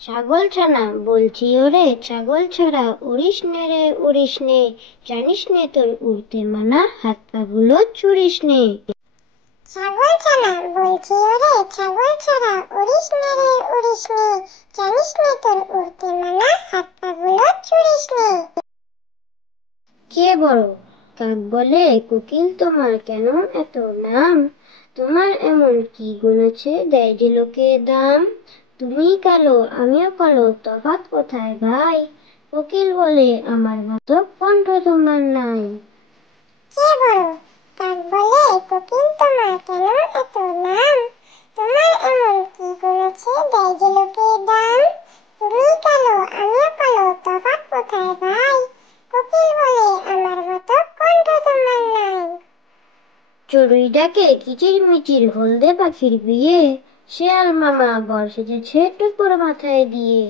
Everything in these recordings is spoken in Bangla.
ছাগল ছানা বলছি ওরে ছাগল ছাড়া উড়িস নে রে উড়িস নে, জানিস নে তোর উড়তে মানা, হাত পা গুলো চুরিস নে। ছাগল ছানা বলছি ওরে ছাগল ছাড়া উড়িস নে রে উড়িস নে, জানিস নে তোর উড়তে মানা, হাত পা গুলো চুরিস নে। কে বড়? কাক বলে কোকিল তোমার কেন এত নাম? তোমার এমন কি গুণ আছে দেয় যে লোকে দাম? তুমি কালো আমিও কালো, তফাৎ কোথায় ভাই? কোকিল বলে আমার মতো কণ্ঠ তোমার নাই। কে বড়? কাক বলে কোকিল তোমার কেন এত নাম? তোমার এমন কি গুণ আছে দেয় যে লোকে দাম? তুমি কালো আমিও কালো, তফাৎ কোথায় ভাই? কোকিল বলে আমার মতো কণ্ঠ তোমার নাই। চড়ুই ডাকে কিচির মিচির হলদে পাখির বিয়ে, শেয়াল মামা বর সেজেছে টুকুর মাথায় দিয়ে।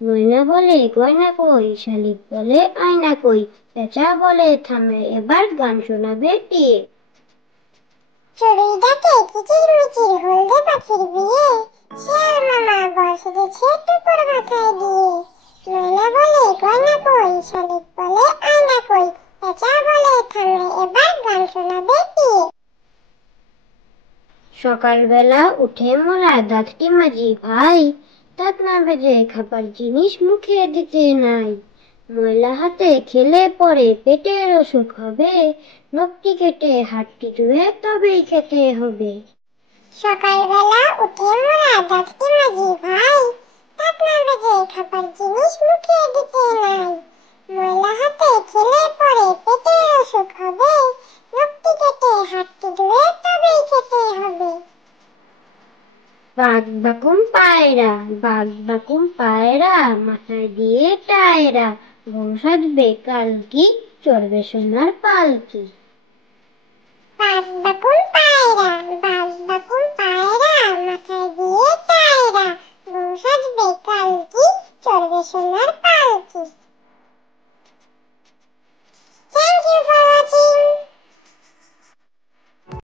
ময়না বলে গয়না কই, শালিক বলে আয়না কই, পেঁচা বলে থামে এবার গান শোনাবে টিয়ে। চড়ুই ডাকে কিচির মিচির হলদে পাখির বিয়ে, শেয়াল মামা বর সেজেছে টুকুর মাথায় দিয়ে। ময়না বলে গয়না কই, শালিক বলে আয়না কই, পেঁচা বলে থামলে এবার গান শোনাবে কে? সকালবেলা উঠে মোরা দাঁতটি মাজি ভাই, দাঁত না ভেজে খাবার জিনিস মুখে দিতে নাই। ময়লা হাতে খেলে পরে পেটের অসুখ হবে, নখটি কেটে হাতটি ধুয়ে তবেই খেতে হবে। সকালবেলা উঠে মোরা দাঁতটি মাজি ভাই, দাঁত না ভেজে খাবার জিনিস মুখে দিতে নাই। ময়লা হাতে খেলে পরে পেটের অসুখ হবে, নখটি কেটে হাতটি ধুয়ে তবেই খেতে হবে। বাঘ বাকুম পায়রা, বাঘ বাকুম পায়রা, মাথায় দিয়ে টায়রা, বউ সাজবে কালকি, চড়বে সোনার পালকি। বাঘ বাকুম পায়রা, বাঘ বাকুম পায়রা, মাথায় দিয়ে টায়রা, বউ সাজবে কালকি, চড়বে সোনার পালকি।